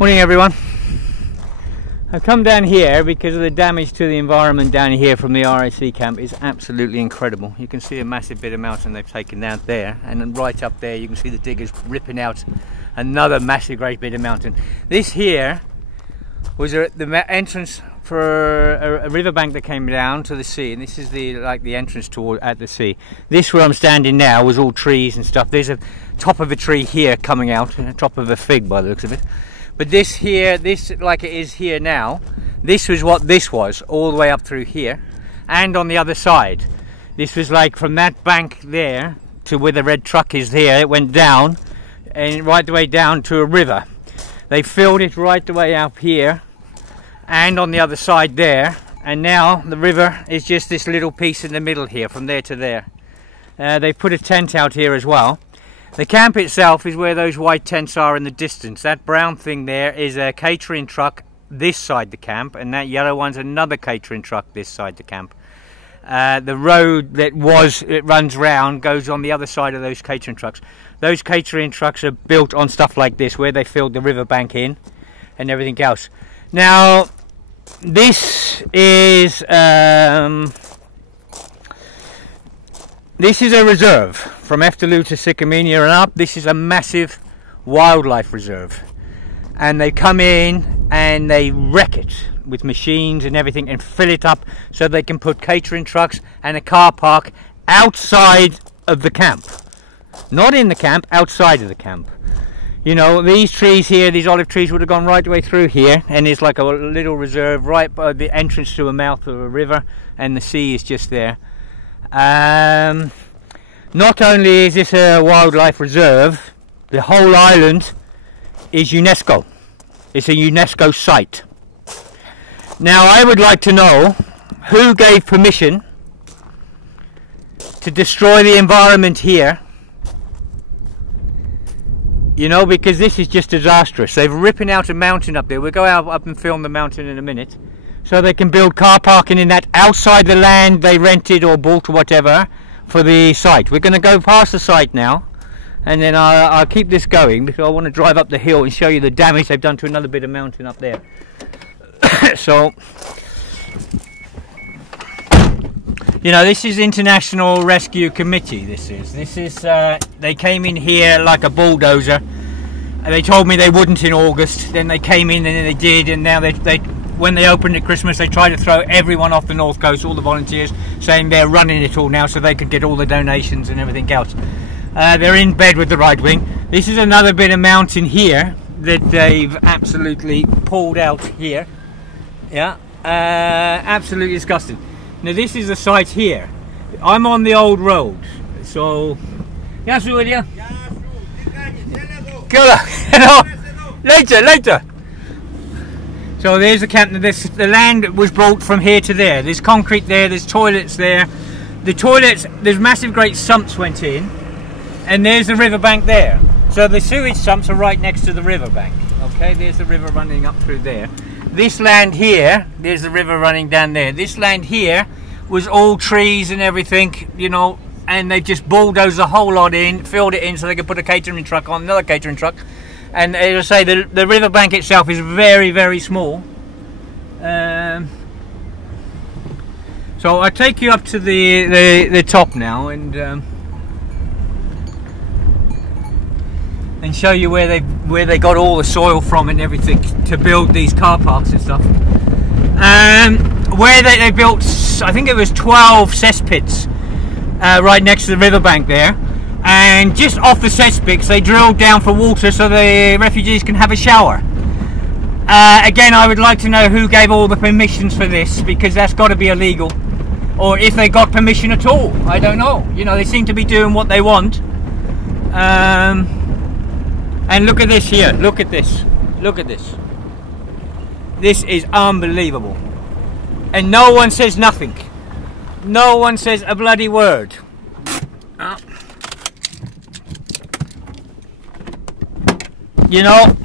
Morning everyone. I've come down here because of the damage to the environment down here from the IRC camp is absolutely incredible. You can see a massive bit of mountain they've taken down there, and then right up there you can see the diggers ripping out another massive great bit of mountain. This here was the entrance for a riverbank that came down to the sea, and this is the entrance toward at the sea. This where I'm standing now was all trees and stuff. There's a top of a tree here coming out, top of a fig by the looks of it. But this here, this like it is here now, this was what this was, all the way up through here. And on the other side, this was like from that bank there to where the red truck is there, it went down, and right the way down to a river. They filled it right the way up here, and on the other side there, and now the river is just this little piece in the middle here, from there to there. They've put a tent out here as well. The camp itself is where those white tents are in the distance. That brown thing there is a catering truck this side the camp, and that yellow one's another catering truck this side the camp. The road that runs round goes on the other side of those catering trucks. Those catering trucks are built on stuff like this, where they filled the riverbank in and everything else. Now, this is a reserve from Eftelu to Sycamenia and up. This is a massive wildlife reserve, and they come in and they wreck it with machines and everything and fill it up so they can put catering trucks and a car park outside of the camp. Not in the camp, outside of the camp. You know, these trees here, these olive trees would have gone right the way through here, and there's like a little reserve right by the entrance to a mouth of a river, and the sea is just there. Not only is this a wildlife reserve, the whole island is UNESCO. It's a UNESCO site. Now I would like to know who gave permission to destroy the environment here. You know, because this is just disastrous. They're ripping out a mountain up there. We'll go up and film the mountain in a minute. So they can build car parking in that outside the land they rented or bought or whatever for the site. We're going to go past the site now, and then I'll keep this going because I want to drive up the hill and show you the damage they've done to another bit of mountain up there. So, you know, this is International Rescue Committee. This is they came in here like a bulldozer. And they told me they wouldn't in August. Then they came in and then they did, and now when they opened at Christmas, they tried to throw everyone off the north coast, all the volunteers, saying they're running it all now so they could get all the donations and everything else. They're in bed with the right wing. This is another bit of mountain here that they've absolutely pulled out here. Yeah, absolutely disgusting. Now this is the site here. I'm on the old road, so... Yeah, Julia. Later. So there's the camp. The land was brought from here to there. There's concrete there, there's toilets there. The toilets, there's massive great sumps went in, and there's the riverbank there. So the sewage sumps are right next to the riverbank. Okay, there's the river running up through there. This land here, there's the river running down there. This land here was all trees and everything, you know, and they just bulldozed the whole lot in, filled it in so they could put a catering truck on, another catering truck. And as I say, the riverbank itself is very, very small. So I'll take you up to the top now and show you where they got all the soil from and everything to build these car parks and stuff. Where they built, I think it was 12 cesspits right next to the riverbank there. And just off the cesspits they drilled down for water so the refugees can have a shower. Again, I would like to know who gave all the permissions for this, because that's got to be illegal, or if they got permission at all. I don't know. You know, they seem to be doing what they want. And look at this here. Look at this. This is unbelievable. And no one says nothing. No one says a bloody word. You know,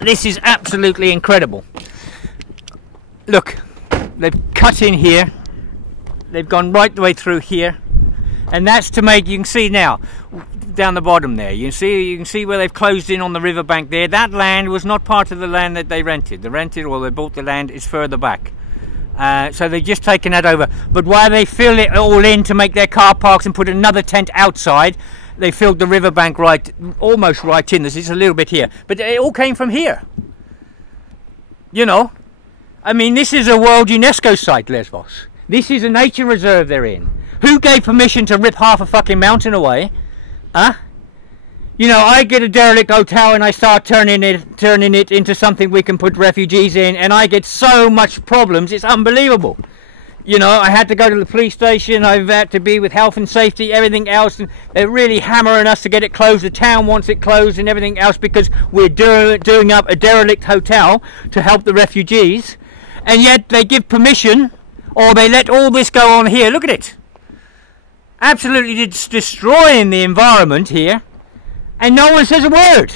this is absolutely incredible. Look, they've cut in here. They've gone right the way through here. And that's to make, you can see now, down the bottom there, you can see where they've closed in on the riverbank there. That land was not part of the land that they rented. They rented, or they bought the land, is further back. So they've just taken that over. But while they fill it all in to make their car parks and put another tent outside, they filled the riverbank almost right in. There's just a little bit here. But it all came from here. You know, I mean, this is a World UNESCO site, Lesbos. This is a nature reserve they're in. Who gave permission to rip half a fucking mountain away? Huh? You know, I get a derelict hotel and I start turning it into something we can put refugees in, and I get so much problems, it's unbelievable. You know, I had to go to the police station, I've had to be with health and safety, everything else, and they're really hammering us to get it closed. The town wants it closed and everything else because we're doing up a derelict hotel to help the refugees, and yet they give permission, or they let all this go on here. Look at it. Absolutely destroying the environment here, and no one says a word.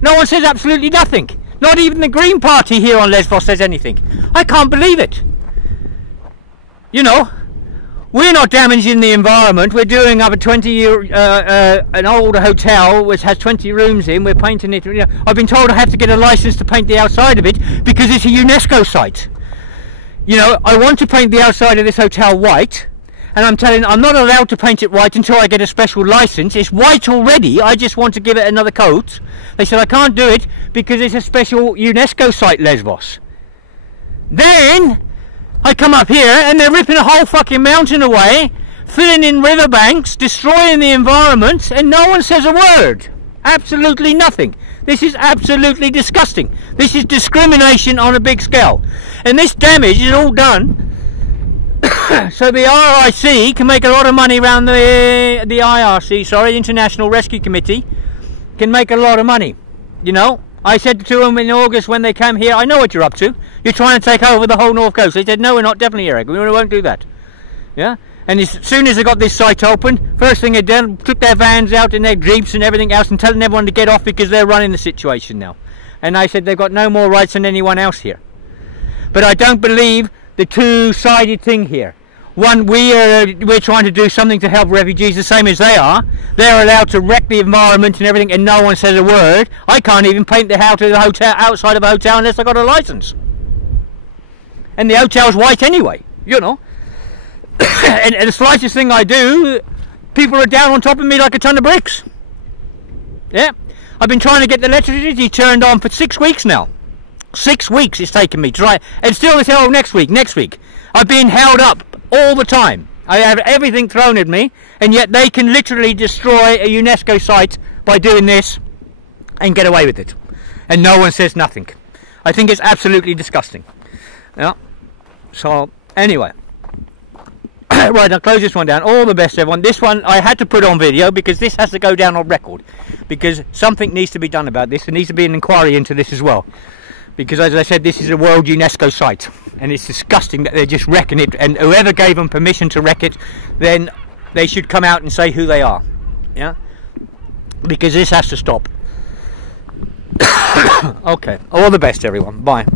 No one says absolutely nothing. Not even the Green Party here on Lesbos says anything. I can't believe it. You know, we're not damaging the environment. We're doing up a 20-year, an old hotel which has 20 rooms in. We're painting it. You know, I've been told I have to get a license to paint the outside of it because it's a UNESCO site. You know, I want to paint the outside of this hotel white. And I'm telling, I'm not allowed to paint it white until I get a special license. It's white already. I just want to give it another coat. They said I can't do it because it's a special UNESCO site, Lesbos. Then I come up here and they're ripping a whole fucking mountain away, filling in riverbanks, destroying the environment, and no one says a word. Absolutely nothing. This is absolutely disgusting. This is discrimination on a big scale. And this damage is all done so the IRC can make a lot of money around the IRC, sorry, International Rescue Committee, can make a lot of money. You know, I said to them in August when they came here, I know what you're up to. You're trying to take over the whole North Coast. They said, no, we're not, definitely, Eric. We won't do that. Yeah? And as soon as they got this site open, first thing they done, took their vans out and their jeeps and everything else and telling everyone to get off because they're running the situation now. And I said they've got no more rights than anyone else here. But I don't believe the two-sided thing here. One, we're trying to do something to help refugees the same as they are. They're allowed to wreck the environment and everything, and no one says a word. I can't even paint the house outside of a hotel unless I got a license. And the hotel's white anyway, you know. and the slightest thing I do, people are down on top of me like a ton of bricks. Yeah, I've been trying to get the electricity turned on for 6 weeks now. 6 weeks it's taken me to try, and still they say, oh, next week. I've been held up all the time. I have everything thrown at me, and yet they can literally destroy a UNESCO site by doing this and get away with it. And no one says nothing. I think it's absolutely disgusting. Yeah. So, anyway. Right, I'll close this one down. All the best, everyone. This one I had to put on video because this has to go down on record. Because something needs to be done about this. There needs to be an inquiry into this as well. Because, as I said, this is a World UNESCO site, and it's disgusting that they're just wrecking it, and whoever gave them permission to wreck it, then they should come out and say who they are. Yeah? Because this has to stop. Okay, all the best, everyone. Bye.